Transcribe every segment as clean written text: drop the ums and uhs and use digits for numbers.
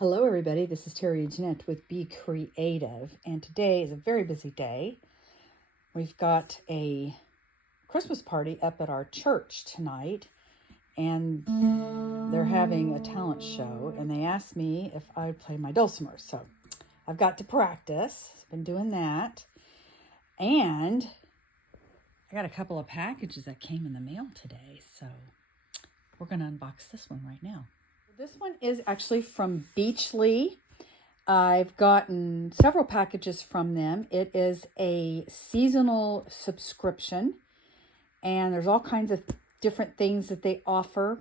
Hello everybody, this is Terry Jeanette with Be Creative, and today is a very busy day. We've got a Christmas party up at our church tonight, and they're having a talent show, and they asked me if I would play my dulcimer, so I've got to practice. I've been doing that, and I got a couple of packages that came in the mail today, so we're going to unbox this one right now. This one is actually from Beachy. I've gotten several packages from them. It is a seasonal subscription, and there's all kinds of different things that they offer,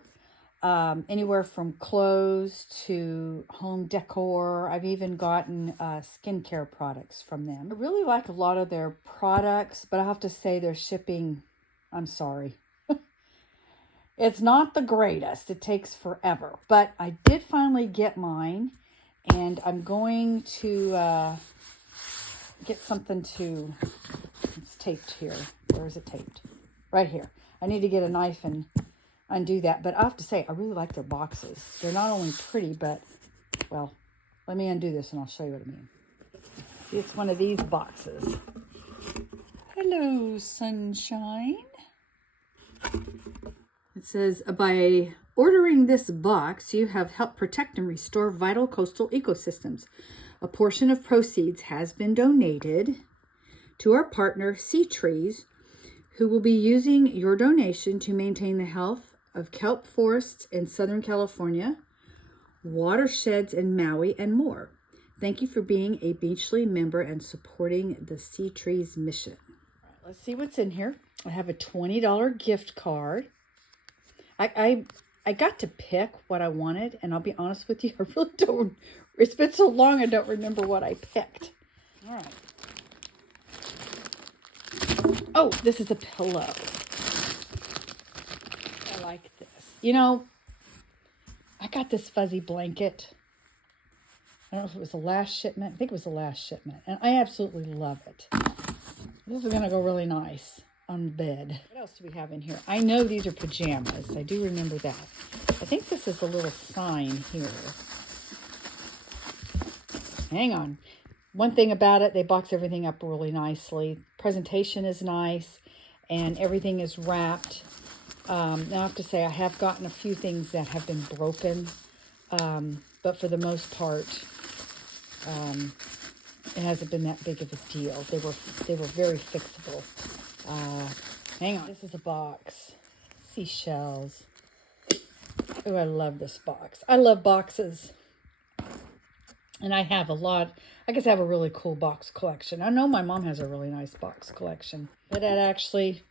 anywhere from clothes to home decor. I've even gotten skincare products from them. I really like a lot of their products, but I have to say their shipping, I'm sorry. It's not the greatest. It takes forever. But I did finally get mine. And I'm going to get something to... It's taped here. Where is it taped? Right here. I need to get a knife and undo that. But I have to say, I really like their boxes. They're not only pretty, but... Well, let me undo this and I'll show you what I mean. See, it's one of these boxes. Hello, sunshine. It says, by ordering this box, you have helped protect and restore vital coastal ecosystems. A portion of proceeds has been donated to our partner, Sea Trees, who will be using your donation to maintain the health of kelp forests in Southern California, watersheds in Maui, and more. Thank you for being a Beachy member and supporting the Sea Trees mission. All right, let's see what's in here. I have a $20 gift card. I got to pick what I wanted, and I'll be honest with you, I really don't. It's been so long, I don't remember what I picked. All right. Oh, this is a pillow. I like this. You know, I got this fuzzy blanket. I don't know if it was the last shipment. I think it was the last shipment, and I absolutely love it. This is going to go really nice on the bed. What else do we have in here? I know these are pajamas. I do remember that. I think this is a little sign here. Hang on. One thing about it, they box everything up really nicely. Presentation is nice, and everything is wrapped. Now I have to say, I have gotten a few things that have been broken, but for the most part, it hasn't been that big of a deal. They were very fixable. Hang on. This is a box. Seashells. Oh, I love this box. I love boxes. And I have a lot. I guess I have a really cool box collection. I know my mom has a really nice box collection. But that actually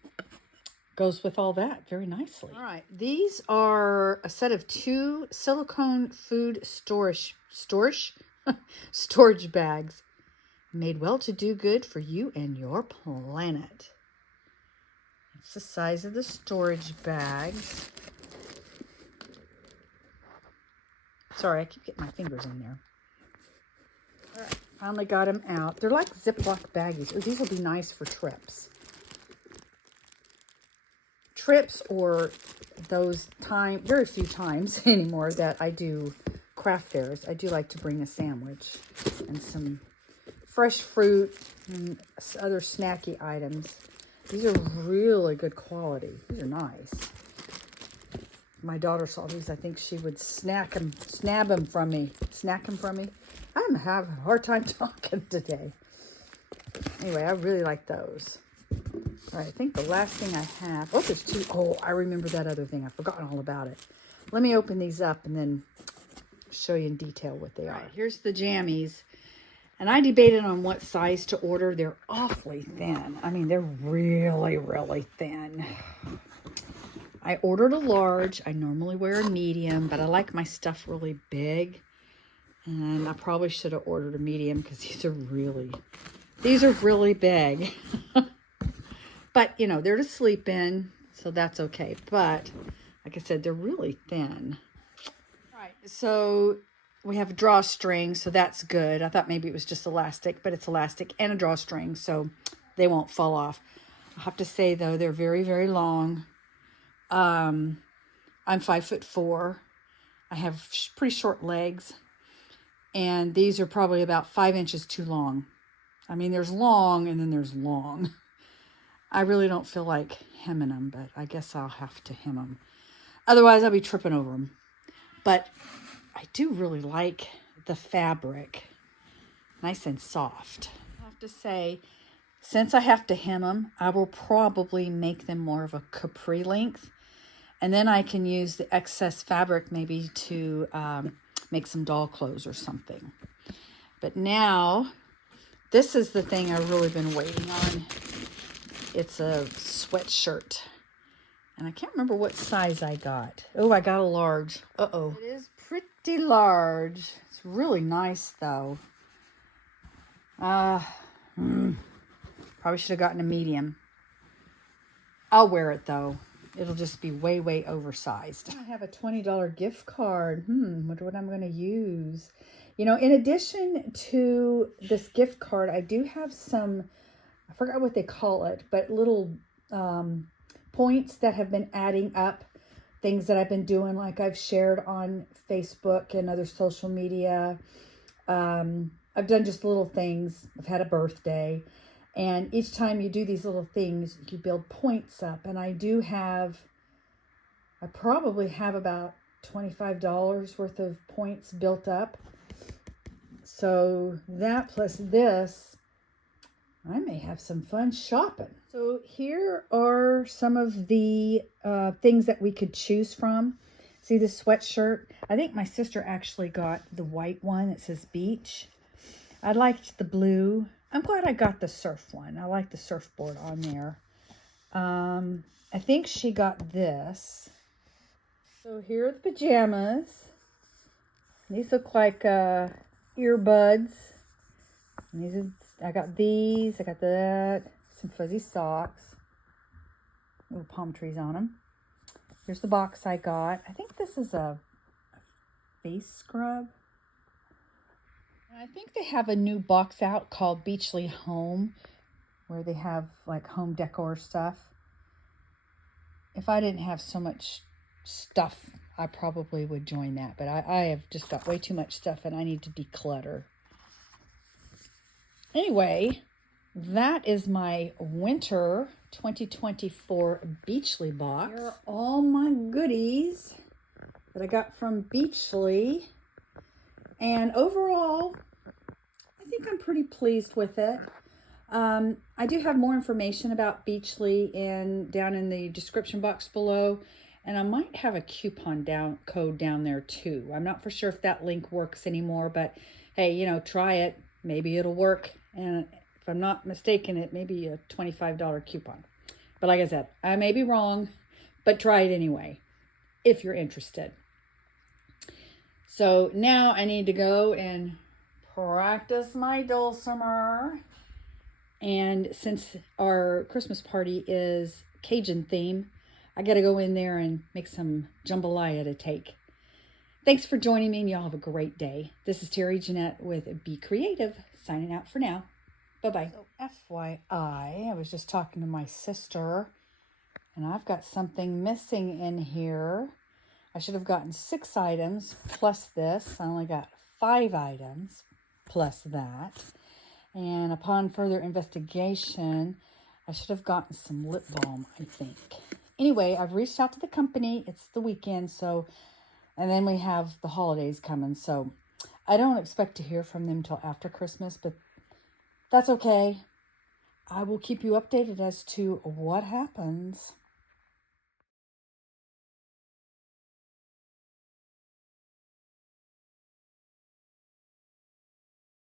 goes with all that very nicely. All right. These are a set of 2 silicone food storage bags. Made well to do good for you and your planet. It's the size of the storage bags. Sorry, I keep getting my fingers in there. All right, finally got them out. They're like Ziploc baggies. Oh, these will be nice for trips. Trips or those very few times anymore that I do craft fairs. I do like to bring a sandwich and some fresh fruit and other snacky items. These are really good quality. These are nice. My daughter saw these. I think she would snap them from me. I'm having a hard time talking today. Anyway, I really like those. All right, I think the last thing I have. Oh, there's 2. Oh, I remember that other thing. I've forgotten all about it. Let me open these up and then show you in detail what they are. All right, here's the jammies. And I debated on what size to order. They're awfully thin. I mean, they're really, really thin. I ordered a large. I normally wear a medium, but I like my stuff really big. And I probably should have ordered a medium because these are really big. But, you know, they're to sleep in, so that's okay. But, like I said, they're really thin. All right, so we have a drawstring, so that's good. I thought maybe it was just elastic, but it's elastic and a drawstring, so they won't fall off. I have to say, though, they're very, very long. I'm 5'4". I have pretty short legs, And these are probably about 5 inches too long. I mean, there's long and then there's long. I really don't feel like hemming them, but I guess I'll have to hem them. Otherwise, I'll be tripping over them. But I do really like the fabric. Nice and soft. I have to say, since I have to hem them, I will probably make them more of a capri length. And then I can use the excess fabric maybe to make some doll clothes or something. But now, this is the thing I've really been waiting on. It's a sweatshirt. And I can't remember what size I got. Oh, I got a large. Uh-oh. It is pretty large. It's really nice, though. Probably should have gotten a medium. I'll wear it, though. It'll just be way, way oversized. I have a $20 gift card. Wonder what I'm going to use. You know, in addition to this gift card, I do have some, I forgot what they call it, but little points that have been adding up. Things that I've been doing, like I've shared on Facebook and other social media. I've done just little things. I've had a birthday. And each time you do these little things, you build points up. And I probably have about $25 worth of points built up. So that plus this, I may have some fun shopping. So here are some of the things that we could choose from. See this sweatshirt? I think my sister actually got the white one that says beach. I liked the blue. I'm glad I got the surf one. I like the surfboard on there. I think she got this. So here are the pajamas. These look like earbuds. And I got these. I got that. Some fuzzy socks. Little palm trees on them. Here's the box I got. I think this is a face scrub. I think they have a new box out called Beachly Home, where they have like home decor stuff. If I didn't have so much stuff, I probably would join that. But I have just got way too much stuff and I need to declutter. Anyway, that is my winter 2024 Beachly box. Here are all my goodies that I got from Beachly. And overall, I think I'm pretty pleased with it. I do have more information about Beachly down in the description box below. And I might have a coupon code down there too. I'm not for sure if that link works anymore, but hey, you know, try it. Maybe it'll work. And if I'm not mistaken, it may be a $25 coupon. But like I said, I may be wrong, but try it anyway, if you're interested. So now I need to go and practice my dulcimer. And since our Christmas party is Cajun theme, I got to go in there and make some jambalaya to take. Thanks for joining me, and y'all have a great day. This is Terry Jeanette with Be Creative, signing out for now. Bye-bye. So FYI, I was just talking to my sister, and I've got something missing in here. I should have gotten 6 items plus this. I only got 5 items plus that. And upon further investigation, I should have gotten some lip balm, I think. Anyway, I've reached out to the company. It's the weekend, and then we have the holidays coming. So I don't expect to hear from them till after Christmas, but that's okay. I will keep you updated as to what happens.